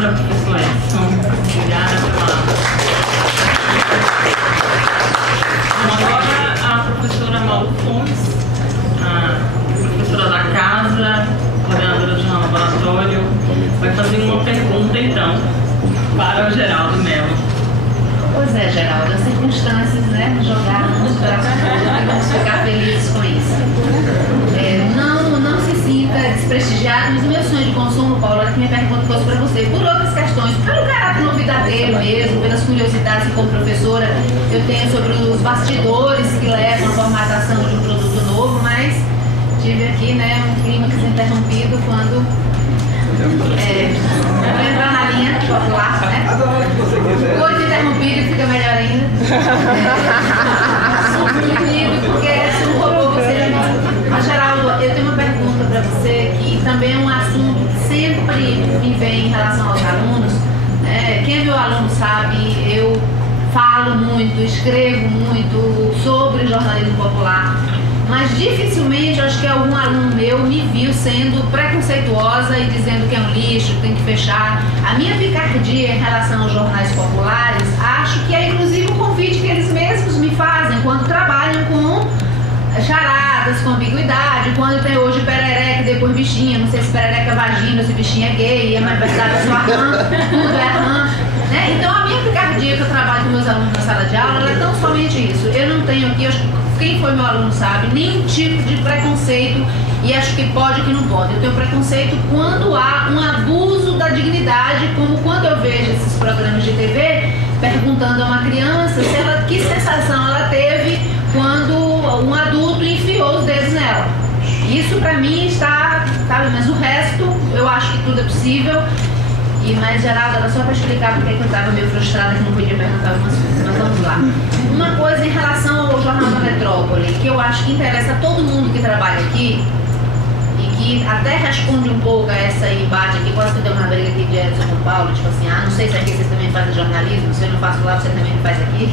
Obrigada, professor Edson. Obrigada Agora, a professora Malu Fontes, a professora da casa, coordenadora do Jornal Laboratório, vai fazer uma pergunta, então, para o Geraldo Mello. Pois é, Geraldo, as circunstâncias, né, jogaram nos braços e vamos ficar felizes com isso. Não se sinta desprestigiado, mas o meu sonho de consumo, Paulo, era que minha pergunta fosse para você, por outras questões, pelo caráter novidadeiro mesmo, pelas curiosidades que como professora eu tenho sobre os bastidores que levam à formatação de um produto novo, mas tive aqui, né, um clímax interrompido quando vou entrar na linha popular, né? Coisa interrompida fica melhor ainda. Porque se não roubou você. Mas, Geraldo, eu tenho uma pergunta para você que também é um assunto que sempre me vem em relação aos alunos. Quem é meu aluno sabe, eu falo muito, escrevo muito sobre jornalismo popular. Mas dificilmente, acho que algum aluno meu me viu sendo preconceituosa e dizendo que é um lixo, que tem que fechar. A minha picardia em relação aos jornais populares, acho que é inclusive o convite que eles mesmos me fazem quando trabalham com charadas, com ambiguidade, quando tem hoje perereca e depois bichinha, não sei se perereca é vagina, se bichinha é gay, mas verdade é só rã, tudo é rã. Né? Então a minha picardia que eu trabalho com meus alunos na sala de aula, ela é tão somente isso. Eu não tenho aqui, quem foi meu aluno sabe, nenhum tipo de preconceito e acho que pode e que não pode. Eu tenho preconceito quando há um abuso da dignidade, como quando eu vejo esses programas de TV perguntando a uma criança que sensação ela teve quando um adulto enfiou os dedos nela. Isso pra mim está, sabe, mas o resto eu acho que tudo é possível. Mas, Geraldo, era só para explicar porque eu estava meio frustrada que não podia perguntar algumas coisas, mas vamos lá. Uma coisa em relação ao Jornal da Metrópole, que eu acho que interessa a todo mundo que trabalha aqui e que até responde um pouco a essa embate aqui, quase que deu uma briga aqui de Edson com o Paulo, tipo assim, não sei se aqui vocês também fazem jornalismo, se eu não faço lá, você também não faz aqui.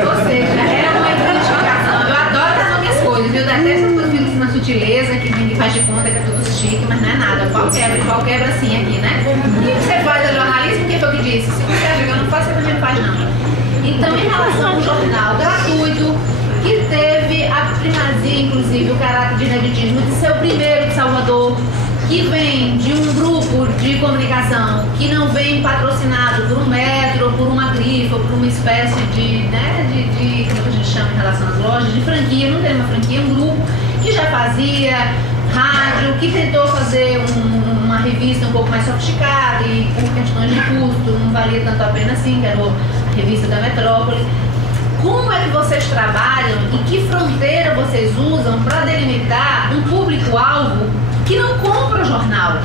Ou seja, é uma identificação. Eu adoro dar nome às coisas, eu detesto as coisas que ficam na sutileza, que ninguém faz de conta que é tudo chique, mas não é nada. Qual quebra assim aqui, né? E você faz jornalismo, quem foi que disse? Se você acha que eu não faço, você também não faz, não. Então, em relação ao jornal gratuito, que teve a primazia, inclusive, o caráter de ineditismo de ser o primeiro de Salvador, que vem de um grupo de comunicação que não vem patrocinado por um metro, ou por uma grifa, ou por uma espécie de, né, como é que a gente chama em relação às lojas, de franquia, não tem uma franquia, um grupo que já fazia rádio, que tentou fazer uma revista um pouco mais sofisticada e por questões de custo não valia tanto a pena assim, que era a revista da Metrópole. Como é que vocês trabalham e que fronteira vocês usam para delimitar um público-alvo que não compra o jornal?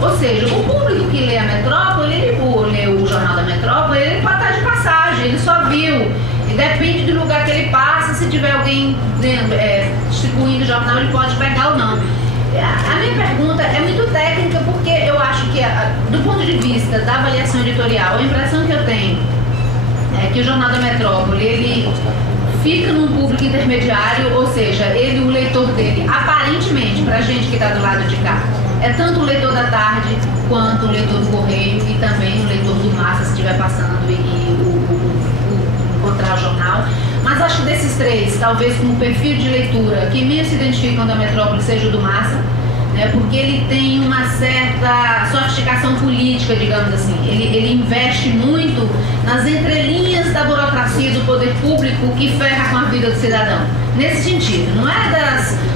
Ou seja, o público que lê a Metrópole, lê o Jornal da Metrópole, ele pode estar de passagem, ele só viu. E depende do lugar que ele passa, se tiver alguém distribuindo o jornal, ele pode pegar ou não. A minha pergunta é muito técnica porque eu acho que, do ponto de vista da avaliação editorial, a impressão que eu tenho é que o Jornal da Metrópole, ele fica num público intermediário, ou seja, o leitor dele, aparentemente, pra gente que está do lado de cá, é tanto o leitor da tarde quanto o leitor do correio e também o leitor do massa, se estiver passando encontrar o jornal. Mas acho que desses três, talvez com o perfil de leitura que menos se identificam da Metrópole seja o do massa, né, porque ele tem uma certa sofisticação política, digamos assim. Ele investe muito nas entrelinhas da burocracia do poder público que ferra com a vida do cidadão. Nesse sentido, não é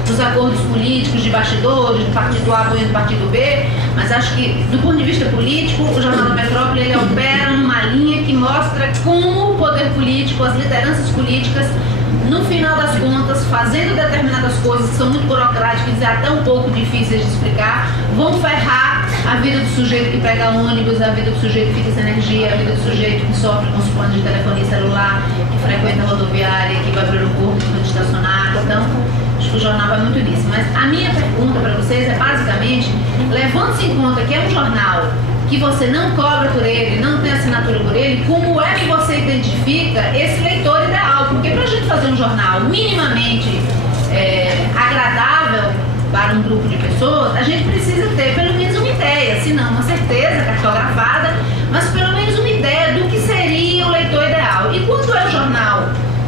dos acordos políticos de bastidores, do partido A apoiando o partido B, mas acho que, do ponto de vista político, o Jornal da Metrópole ele opera numa linha que mostra como o poder político, as lideranças políticas, no final das contas, fazendo determinadas coisas que são muito burocráticas e até um pouco difíceis de explicar, vão ferrar a vida do sujeito que pega ônibus, a vida do sujeito que fica sem energia, a vida do sujeito que sofre com os planos de telefonia celular, que frequenta a rodoviária, que vai para o aeroporto, que vai estacionar. Então, acho que o jornal vai muito nisso. Mas a minha pergunta para vocês é basicamente, levando-se em conta que é um jornal que você não cobra por ele, não tem assinatura por ele, como é que você identifica esse leitor ideal? Porque para a gente fazer um jornal minimamente agradável para um grupo de pessoas, a gente precisa ter pelo menos uma ideia. se não uma certeza cartografada, mas pelo menos uma ideia do que seria o leitor ideal. E quando é um jornal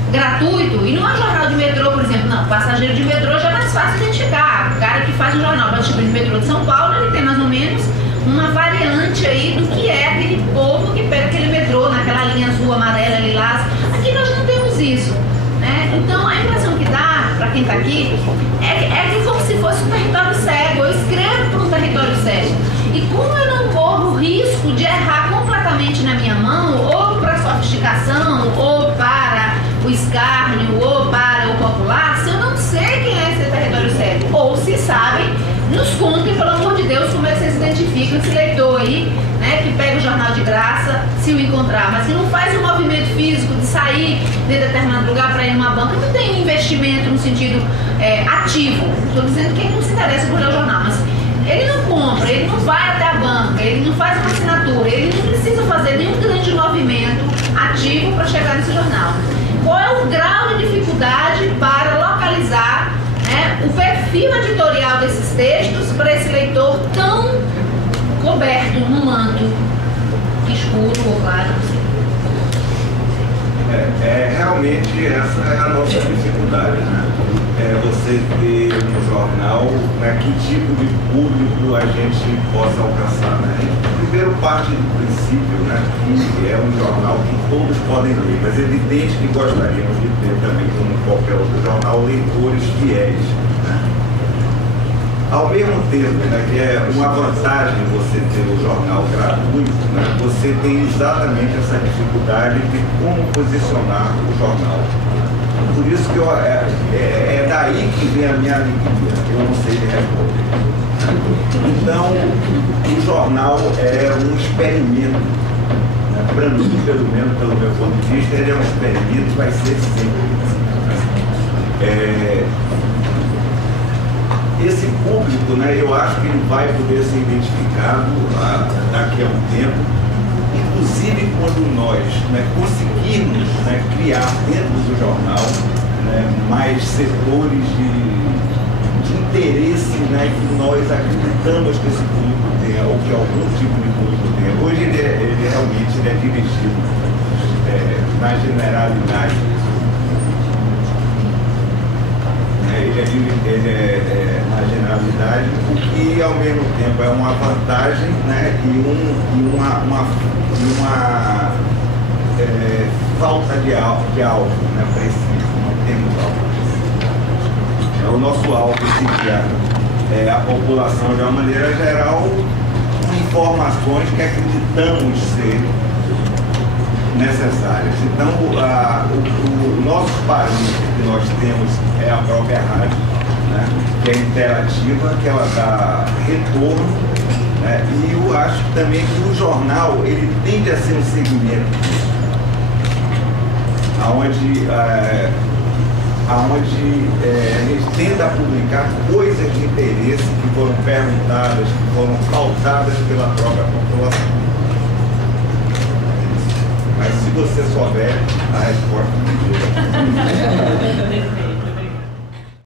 gratuito, e não é um jornal de metrô, por exemplo, não, passageiro de metrô já é mais fácil identificar. O cara que faz um jornal para tipo de metrô de São Paulo, ele tem mais ou menos uma variante aí do que é aquele povo que pega aquele metrô naquela linha azul, amarela, lilás. Aqui nós não temos isso, né? Então a impressão que dá para quem está aqui é que como se fosse um território cego. Eu escrevo para um território cego, e como eu não corro o risco de errar completamente na minha mão, ou para a sofisticação, ou para o escárnio, ou para o popular, se eu não sei quem é esse território cego, ou se sabem, nos contem, pelo amor de Deus, como é que vocês identificam esse leitor aí, né, que pega o jornal de graça, se o encontrar, mas que não faz um movimento físico de sair de determinado lugar para ir numa banca, não tem um investimento no sentido ativo. Estou dizendo que ele não se interessa por ler o jornal, mas ele não compra, ele não vai até a banca, ele não faz uma assinatura, ele não precisa fazer nenhum grande movimento ativo para chegar nesse jornal. Qual é o grau de dificuldade para localizar, né, o perfil editorial desses textos para esse leitor tão coberto num manto escuro ou claro? Realmente essa é a nossa dificuldade, né? Você ter no jornal, né, que tipo de público a gente possa alcançar, né? Primeiro parte do princípio, né, que é um jornal que todos podem ler, mas é evidente que gostaríamos de ter também, como qualquer outro jornal, leitores fiéis, né? Ao mesmo tempo, né, que é uma vantagem você ter o jornal gratuito, né, você tem exatamente essa dificuldade de como posicionar o jornal. Por isso que é daí que vem a minha alegria, eu não sei de responder. Então, o jornal é um experimento, né? Para mim, pelo menos pelo meu ponto de vista, ele é um experimento, vai ser sempre. Esse público, né, eu acho que ele vai poder ser identificado daqui a um tempo, inclusive quando nós, né, conseguirmos, né, criar dentro do jornal, né, mais setores de interesse, né, que nós acreditamos que esse público tenha, ou que algum tipo de público tenha. Hoje ele realmente é dirigido na generalidade. Ele é na generalidade, o que ao mesmo tempo é uma vantagem, né, e uma falta de alvo, né, preciso, não temos alvo. O nosso alvo seria a população de uma maneira geral, informações que acreditamos ser necessárias. Então, o nosso parâmetro que nós temos é a própria rádio, né, que é interativa, que ela dá retorno, né, e eu acho também que o jornal ele tende a ser um segmento onde a gente tenta publicar coisas de interesse que foram perguntadas, que foram pautadas pela própria população. Mas se você souber, a resposta não diga.